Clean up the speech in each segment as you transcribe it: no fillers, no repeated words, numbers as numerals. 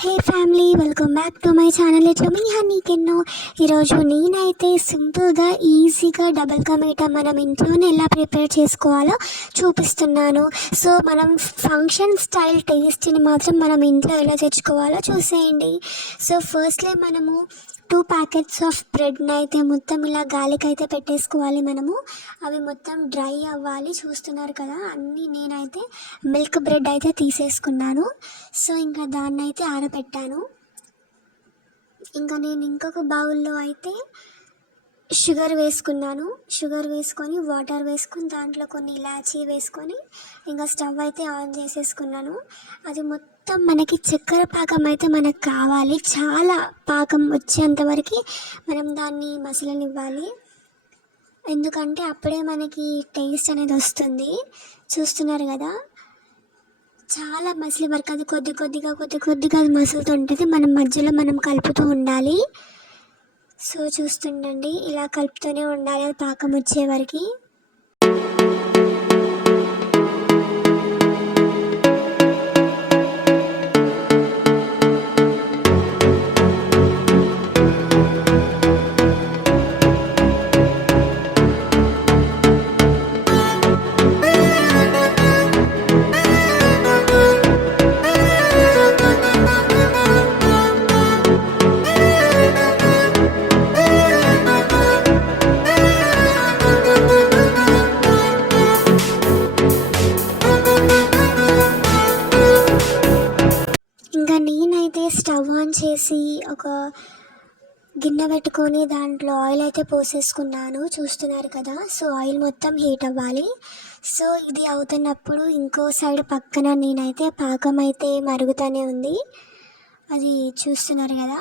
Hey family, welcome back to my channel. ఇట్లా మీ honey కెన్నో. ఈరోజు నేనైతే సింపుల్గా ఈజీగా డబుల్ కా మీఠా మనం ఇంట్లోనే ఎలా ప్రిపేర్ చేసుకోవాలో చూపిస్తున్నాను. సో మనం ఫంక్షన్ స్టైల్ టేస్ట్ని మాత్రం మనం ఇంట్లో ఎలా తెచ్చుకోవాలో చూసేయండి. సో ఫస్ట్లీ మనము 2 ప్యాకెట్స్ ఆఫ్ బ్రెడ్ని అయితే మొత్తం ఇలా గాలికైతే పెట్టేసుకోవాలి. మనము అవి మొత్తం డ్రై అవ్వాలి. చూస్తున్నారు కదా, అన్నీ నేనైతే మిల్క్ బ్రెడ్ అయితే తీసేసుకున్నాను. సో ఇంకా దాన్ని అయితే ఆరబెట్టాను. ఇంకా నేను ఇంకొక బౌల్లో అయితే షుగర్ వేసుకున్నాను. షుగర్ వేసుకొని వాటర్ వేసుకొని దాంట్లో కొన్ని ఇలాచీ వేసుకొని ఇంకా స్టవ్ అయితే ఆన్ చేసేసుకున్నాను. అది మొత్తం మనకి చక్కెర పాకం అయితే మనకు కావాలి. చాలా పాకం వచ్చేంతవరకు మనం దాన్ని మసలనివ్వాలి. ఎందుకంటే అప్పుడే మనకి టేస్ట్ అనేది వస్తుంది. చూస్తున్నారు కదా, చాలా మసిలి వరకు అది కొద్ది కొద్దిగా అది మసులుతుంటుంది. మనం మధ్యలో మనం కలుపుతూ ఉండాలి. సో చూస్తుండండి, ఇలా కలుపుతూనే ఉండాలి అది పాకం వచ్చే వరకు. ఇంకా నేనైతే స్టవ్ ఆన్ చేసి ఒక గిన్నె పెట్టుకొని దాంట్లో ఆయిల్ అయితే పోసేసుకున్నాను. చూస్తున్నారు కదా, సో ఆయిల్ మొత్తం హీట్ అవ్వాలి. సో ఇది అవుతున్నప్పుడు ఇంకో సైడ్ పక్కన నేనైతే పాకం అయితే మరుగుతూనే ఉంది. అది చూస్తున్నారు కదా,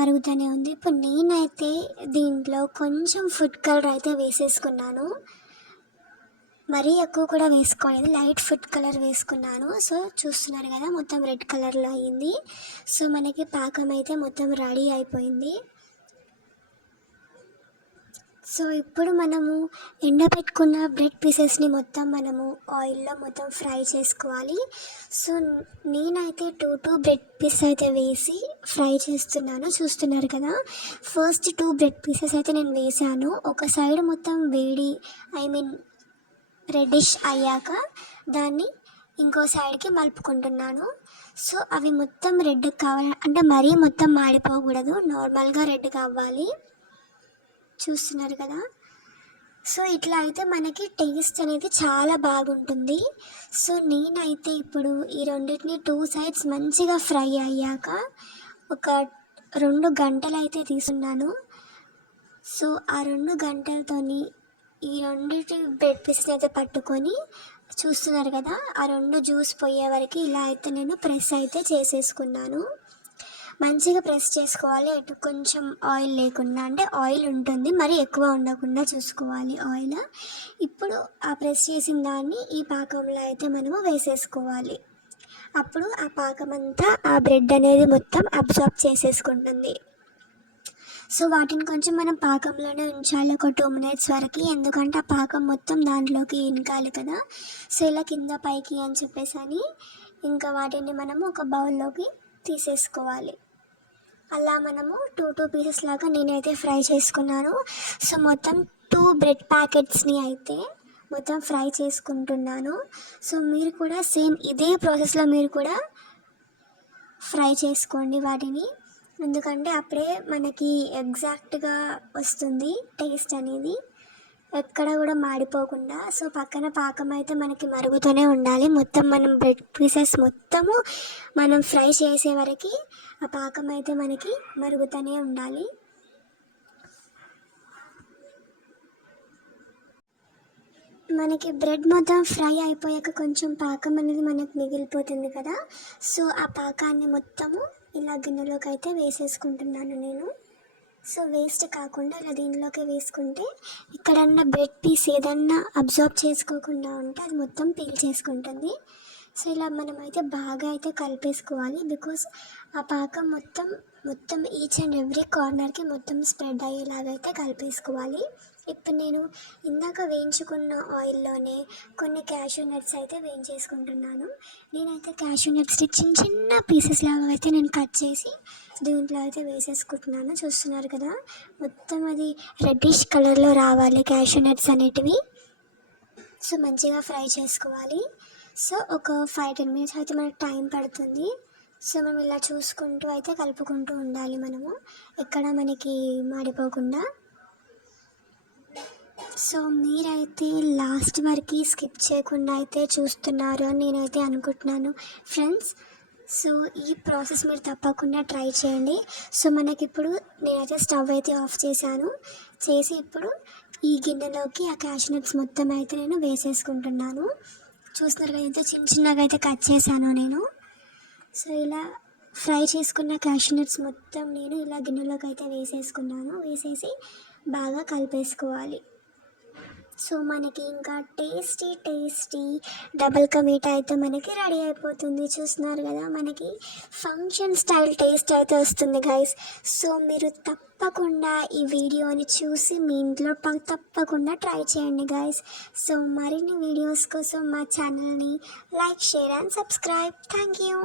మరుగుతూనే ఉంది. ఇప్పుడు నేనైతే దీంట్లో కొంచెం ఫుడ్ కలర్ అయితే వేసేసుకున్నాను. మరీ ఎక్కువ కూడా వేసుకోలేదు, లైట్ ఫుడ్ కలర్ వేసుకున్నాను. సో చూస్తున్నారు కదా, మొత్తం రెడ్ కలర్లో అయ్యింది. సో మనకి పాకం అయితే మొత్తం రెడీ అయిపోయింది. సో ఇప్పుడు మనము ఎండబెట్టుకున్న బ్రెడ్ పీసెస్ని మొత్తం మనము ఆయిల్లో మొత్తం ఫ్రై చేసుకోవాలి. సో నేనైతే 2 బ్రెడ్ పీస్ అయితే వేసి ఫ్రై చేస్తున్నాను. చూస్తున్నారు కదా, ఫస్ట్ 2 బ్రెడ్ పీసెస్ అయితే నేను వేసాను. ఒక సైడ్ మొత్తం వేడి రెడ్డిష్ అయ్యాక దాన్ని ఇంకో సైడ్కి మలుపుకుంటున్నాను. సో అవి మొత్తం రెడ్ కావాలి అంటే మరీ మొత్తం మాడిపోకూడదు, నార్మల్గా రెడ్ కావాలి. చూస్తున్నారు కదా, సో ఇట్లా అయితే మనకి టేస్ట్ అనేది చాలా బాగుంటుంది. సో నేనైతే ఇప్పుడు ఈ రెండింటిని 2 సైడ్స్ మంచిగా ఫ్రై అయ్యాక ఒక 2 గంటలు అయితే తీసుకున్నాను. సో ఆ 2 గంటలతోని ఈ రెండింటి బ్రెడ్ పీస్ని అయితే పట్టుకొని చూస్తున్నారు కదా, ఆ 2 జ్యూస్ పోయే వరకు ఇలా అయితే నేను ప్రెస్ అయితే చేసేసుకున్నాను. మంచిగా ప్రెస్ చేసుకోవాలి. ఇటు కొంచెం ఆయిల్ లేకుండా, అంటే ఆయిల్ ఉంటుంది మరి ఎక్కువ ఉండకుండా చూసుకోవాలి ఆయిల్. ఇప్పుడు ఆ ప్రెస్ చేసిన దాన్ని ఈ పాకంలో అయితే మనము వేసేసుకోవాలి. అప్పుడు ఆ పాకం అంతా ఆ బ్రెడ్ అనేది మొత్తం అబ్జార్బ్ చేసేసుకుంటుంది. సో వాటిని కొంచెం మనం పాకంలోనే ఉంచాలి ఒక 2 మినిట్స్ వరకు, ఎందుకంటే ఆ పాకం మొత్తం దాంట్లోకి ఇనకాలి కదా. సో ఇలా కింద పైకి అని చెప్పేసి అని ఇంకా వాటిని మనము ఒక బౌల్లోకి తీసేసుకోవాలి. అలా మనము 2 పీసెస్ లాగా నేనైతే ఫ్రై చేసుకున్నాను. సో మొత్తం 2 బ్రెడ్ ప్యాకెట్స్ని అయితే మొత్తం ఫ్రై చేసుకుంటున్నాను. సో మీరు కూడా సేమ్ ఇదే ప్రాసెస్లో మీరు కూడా ఫ్రై చేసుకోండి వాటిని, ఎందుకంటే అప్పుడే మనకి ఎగ్జాక్ట్గా వస్తుంది టేస్ట్ అనేది, ఎక్కడ కూడా మాడిపోకుండా. సో పక్కన పాకం అయితే మనకి మరుగుతూనే ఉండాలి. మొత్తం మనం బ్రెడ్ పీసెస్ మొత్తము మనం ఫ్రై చేసే వరకు ఆ పాకం అయితే మనకి మరుగుతూనే ఉండాలి. మనకి బ్రెడ్ మొత్తం ఫ్రై అయిపోయాక కొంచెం పాకం అనేది మనకు మిగిలిపోతుంది కదా. సో ఆ పాకాన్ని మొత్తము ఇలా గిన్నెలోకి అయితే వేసేసుకుంటున్నాను నేను. సో వేస్ట్ కాకుండా ఇలా దీనిలోకి వేసుకుంటే ఇక్కడన్నా బ్రెడ్ పీస్ ఏదన్నా అబ్జార్బ్ చేసుకోకుండా ఉంటే అది మొత్తం పీల్ చేసుకుంటుంది. సో ఇలా మనం అయితే బాగా అయితే కలిపేసుకోవాలి, బికాస్ ఆ పాకం మొత్తం ఈచ్ అండ్ ఎవ్రీ కార్నర్కి మొత్తం స్ప్రెడ్ అయ్యేలాగా అయితే కలిపేసుకోవాలి. ఇప్పుడు నేను ఇందాక వేయించుకున్న ఆయిల్లోనే కొన్ని క్యాషూ నట్స్ అయితే వేయించేసుకుంటున్నాను. నేనైతే క్యాషూ నట్స్ని చిన్న చిన్న పీసెస్ లాగా అయితే నేను కట్ చేసి దీంట్లో అయితే వేసేసుకుంటున్నాను. చూస్తున్నారు కదా, మొత్తం అది రెడ్డిష్ కలర్లో రావాలి క్యాషూ నట్స్ అనేటివి. సో మంచిగా ఫ్రై చేసుకోవాలి. సో ఒక 5-10 మినిట్స్ అయితే మనకు టైం పడుతుంది. సో మనం ఇలా చూసుకుంటూ అయితే కలుపుకుంటూ ఉండాలి మనము, ఎక్కడ మనకి మాడిపోకుండా. సో మీరైతే లాస్ట్ వరకు స్కిప్ చేయకుండా అయితే చూస్తున్నారు అని నేనైతే అనుకుంటున్నాను ఫ్రెండ్స్. సో ఈ ప్రాసెస్ మీరు తప్పకుండా ట్రై చేయండి. సో మనకిప్పుడు నేనైతే స్టవ్ అయితే ఆఫ్ చేశాను. చేసి ఇప్పుడు ఈ గిన్నెలోకి ఆ క్యాషూ నట్స్ మొత్తం అయితే నేను వేసేసుకుంటున్నాను. చూస్తున్నారు కదా, ఎంత చిన్న చిన్నగా అయితే కట్ చేశాను నేను. సో ఇలా ఫ్రై చేసుకున్న క్యాషూ నట్స్ మొత్తం నేను ఇలా గిన్నెలోకి అయితే వేసేసుకున్నాను. వేసేసి బాగా కలిపేసుకోవాలి. సో మనకి ఇంకా టేస్టీ డబల్ కా మీఠా అయితే మనకి రెడీ అయిపోతుంది. చూస్తున్నారు కదా, మనకి ఫంక్షన్ స్టైల్ టేస్ట్ అయితే వస్తుంది గైస్. సో మీరు తప్పకుండా ఈ వీడియోని చూసి మీ ఇంట్లో తప్పకుండా ట్రై చేయండి గైస్. సో మరిన్ని వీడియోస్ కోసం మా ఛానల్ని like, share and subscribe. Thank you.